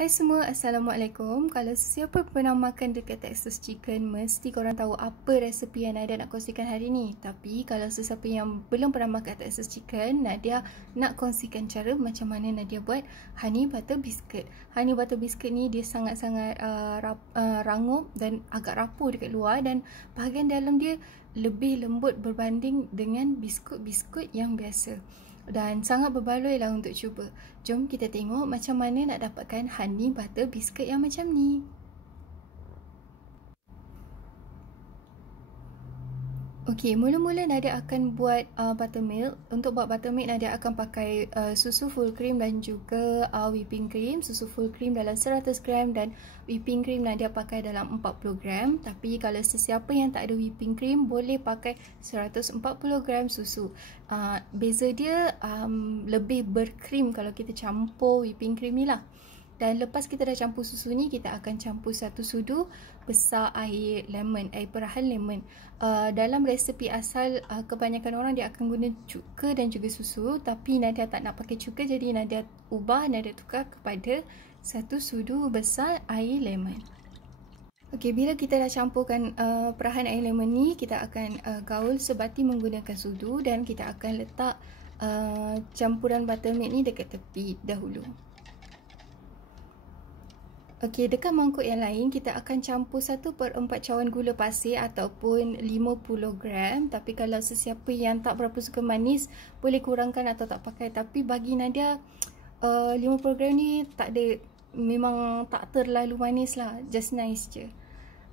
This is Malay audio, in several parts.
Hai semua, Assalamualaikum. Kalau sesiapa pernah makan dekat Texas Chicken, mesti korang tahu apa resepi yang Nadia nak kongsikan hari ni. Tapi kalau sesiapa yang belum pernah makan Texas Chicken, Nadia nak kongsikan cara macam mana Nadia buat honey butter biscuit. Honey butter biscuit ni dia sangat-sangat rangup dan agak rapuh dekat luar, dan bahagian dalam dia lebih lembut berbanding dengan biskut-biskut yang biasa. Dan sangat berbaloi lah untuk cuba. Jom kita tengok macam mana nak dapatkan honey butter biscuit yang macam ni. Okey, mula-mula Nadia akan buat buttermilk. Untuk buat buttermilk, Nadia akan pakai susu full cream dan juga whipping cream. Susu full cream dalam 100 gram dan whipping cream Nadia pakai dalam 40 gram. Tapi kalau sesiapa yang tak ada whipping cream, boleh pakai 140 gram susu. Beza dia lebih berkrim kalau kita campur whipping cream ni lah. Dan lepas kita dah campur susu ni, kita akan campur 1 sudu besar air lemon, air perahan lemon. Dalam resepi asal, kebanyakan orang dia akan guna cuka dan juga susu. Tapi Nadia tak nak pakai cuka, jadi Nadia tukar kepada 1 sudu besar air lemon. Okey, bila kita dah campurkan perahan air lemon ni, kita akan gaul sebati menggunakan sudu, dan kita akan letak campuran buttermilk ni dekat tepi dahulu. Okey, dekat mangkuk yang lain kita akan campur 1/4 cawan gula pasir ataupun 50 gram. Tapi kalau sesiapa yang tak berapa suka manis, boleh kurangkan atau tak pakai. Tapi bagi Nadia 50 gram ni tak ada, memang tak terlalu manis lah, just nice je.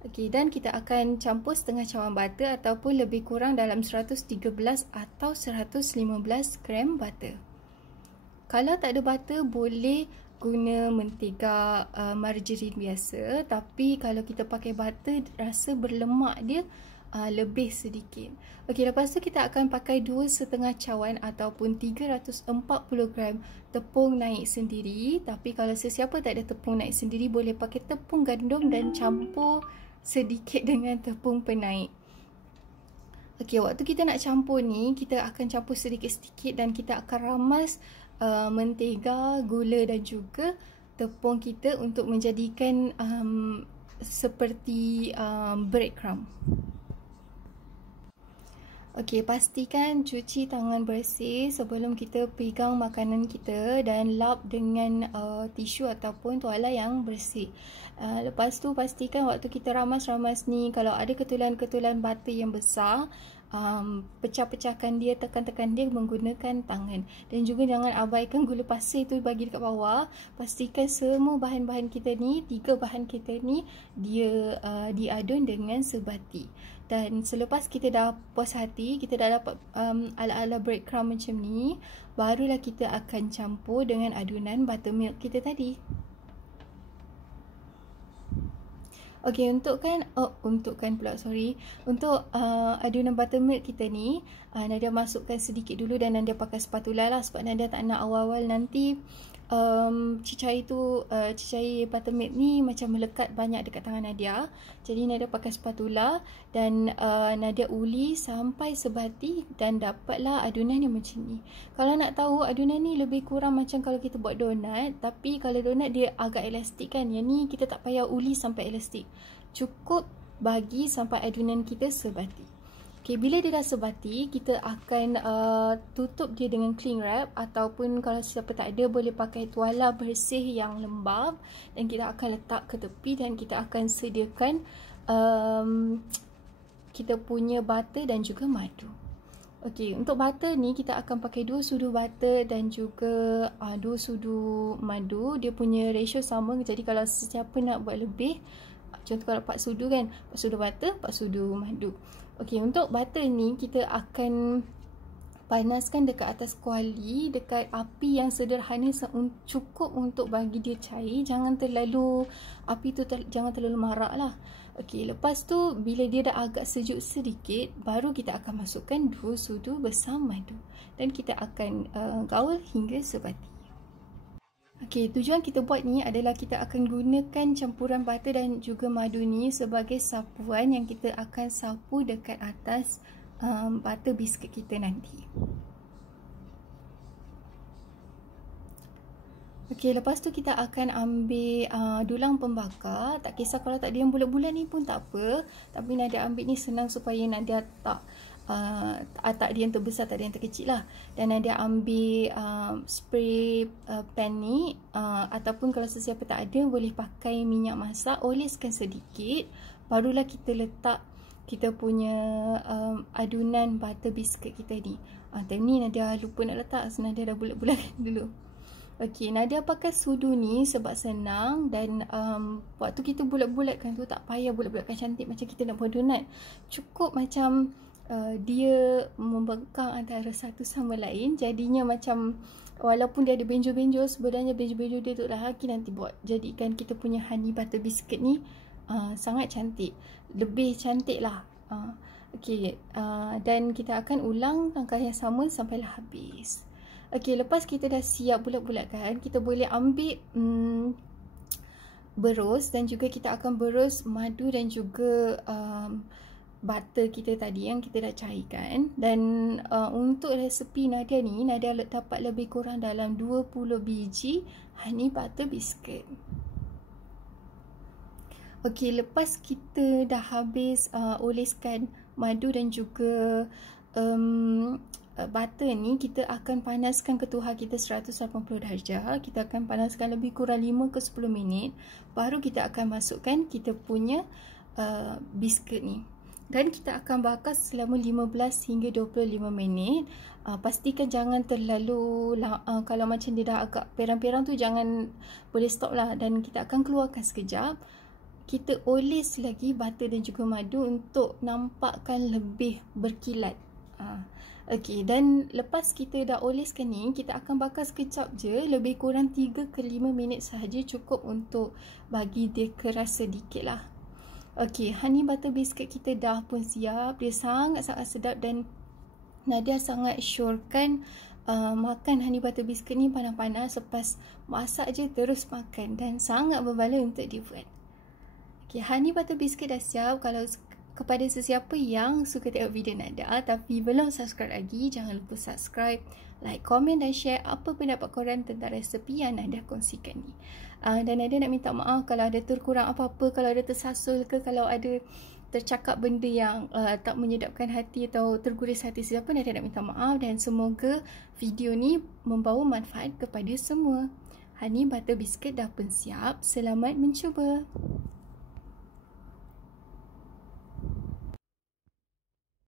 Okey, dan kita akan campur setengah cawan butter ataupun lebih kurang dalam 113 atau 115 gram butter. Kalau tak ada butter, boleh guna mentega margarin biasa. Tapi kalau kita pakai butter, rasa berlemak dia lebih sedikit. Okey, lepas tu kita akan pakai 2,5 cawan ataupun 340 gram tepung naik sendiri. Tapi kalau sesiapa tak ada tepung naik sendiri, boleh pakai tepung gandum dan campur sedikit dengan tepung penaik. Okey, waktu kita nak campur ni, kita akan campur sedikit-sedikit dan kita akan ramas mentega, gula dan juga tepung kita untuk menjadikan seperti breadcrumb. Okey, pastikan cuci tangan bersih sebelum kita pegang makanan kita dan lap dengan tisu ataupun tuala yang bersih. Lepas tu pastikan waktu kita ramas-ramas ni, kalau ada ketulan-ketulan butter yang besar, pecah-pecahkan dia, tekan-tekan dia menggunakan tangan. Dan juga jangan abaikan gula pasir tu bagi dekat bawah. Pastikan semua bahan-bahan kita ni, 3 bahan kita ni, dia diadun dengan sebati. Dan selepas kita dah puas hati, kita dah dapat ala-ala breadcrumb macam ni, barulah kita akan campur dengan adunan buttermilk kita tadi. Okey, untuk adunan buttermilk kita ni, Nadia masukkan sedikit dulu dan Nadia pakai spatula lah, sebab Nadia tak nak awal-awal nanti cecair buttermilk ni macam melekat banyak dekat tangan Nadia. Jadi Nadia pakai spatula dan Nadia uli sampai sebati dan dapatlah adunan yang macam ni. Kalau nak tahu, adunan ni lebih kurang macam kalau kita buat donat, tapi kalau donat dia agak elastik kan. Yang ni kita tak payah uli sampai elastik. Cukup bagi sampai adunan kita sebati. Okay, bila dia dah sebati, kita akan tutup dia dengan cling wrap, ataupun kalau siapa tak ada, boleh pakai tuala bersih yang lembab, dan kita akan letak ke tepi dan kita akan sediakan kita punya butter dan juga madu. Okey, untuk butter ni kita akan pakai 2 sudu butter dan juga 2 sudu madu. Dia punya ratio sama, jadi kalau sesiapa nak buat lebih, contoh kalau 4 sudu kan, 4 sudu butter, 4 sudu madu. Okey, untuk butter ni kita akan panaskan dekat atas kuali, dekat api yang sederhana, cukup untuk bagi dia cair. Jangan terlalu, api tu jangan terlalu marak lah. Okey, lepas tu bila dia dah agak sejuk sedikit, baru kita akan masukkan 2 sudu besar madu. Dan kita akan gaul hingga sebati. Okey, tujuan kita buat ni adalah kita akan gunakan campuran butter dan juga madu ni sebagai sapuan yang kita akan sapu dekat atas butter biscuit kita nanti. Okey, lepas tu kita akan ambil dulang pembakar. Tak kisah kalau tak ada yang bulat-bulat ni pun tak apa. Tapi Nadia ambil ni senang supaya Nadia tak ada yang terbesar, tak ada yang terkecil lah. Dan Nadia ambil spray pan ni, ataupun kalau sesiapa tak ada boleh pakai minyak masak, oleskan sedikit. Barulah kita letak kita punya adunan butter biscuit kita ni. Time ni Nadia lupa nak letak, so Nadia dah bulat-bulat dulu. Okey, Nadia pakai sudu ni sebab senang dan waktu kita bulat-bulatkan tu tak payah bulat-bulatkan cantik macam kita nak buat donat. Cukup macam dia membengkang antara satu sama lain, jadinya macam walaupun dia ada benjol-benjol, sebenarnya benjol-benjol dia tu lah Haki nanti buat jadikan kita punya honey butter biscuit ni sangat cantik, lebih cantik lah. Okey, dan kita akan ulang langkah yang sama sampailah habis. Okey, lepas kita dah siap bulat-bulatkan, kita boleh ambil berus dan juga kita akan berus madu dan juga butter kita tadi yang kita dah cairkan. Dan untuk resepi Nadia ni, Nadia dapat lebih kurang dalam 20 biji honey butter biscuit. Okey, lepas kita dah habis oleskan madu dan juga butter ni, kita akan panaskan ketuhar kita 180 darjah. Kita akan panaskan lebih kurang 5 ke 10 minit. Baru kita akan masukkan kita punya biskuit ni. Dan kita akan bakar selama 15 hingga 25 minit. Pastikan jangan terlalu, kalau macam dia dah agak perang-perang tu jangan, boleh stop lah. Dan kita akan keluarkan sekejap. Kita oles lagi butter dan juga madu untuk nampakkan lebih berkilat. Okey, dan lepas kita dah oleskan ni, kita akan bakar sekejap je, lebih kurang 3 ke 5 minit sahaja, cukup untuk bagi dia keras sedikit lah. Okey, honey butter biscuit kita dah pun siap. Dia sangat-sangat sedap dan Nadia sangat syorkan makan honey butter biscuit ni panas-panas, lepas masak je terus makan dan sangat berbala untuk dibuat. Okey, honey butter biscuit dah siap. Kalau kepada sesiapa yang suka tengok video Nadia tapi belum subscribe lagi, jangan lupa subscribe, like, komen dan share apa pendapat korang tentang resepi yang Nadia kongsikan ni. Dan Nadia nak minta maaf kalau ada terkurang apa-apa, kalau ada tersasul ke, kalau ada tercakap benda yang tak menyedapkan hati atau terguris hati sesiapa, Nadia nak minta maaf. Dan semoga video ni membawa manfaat kepada semua. Honey butter biscuit dah pun siap. Selamat mencuba.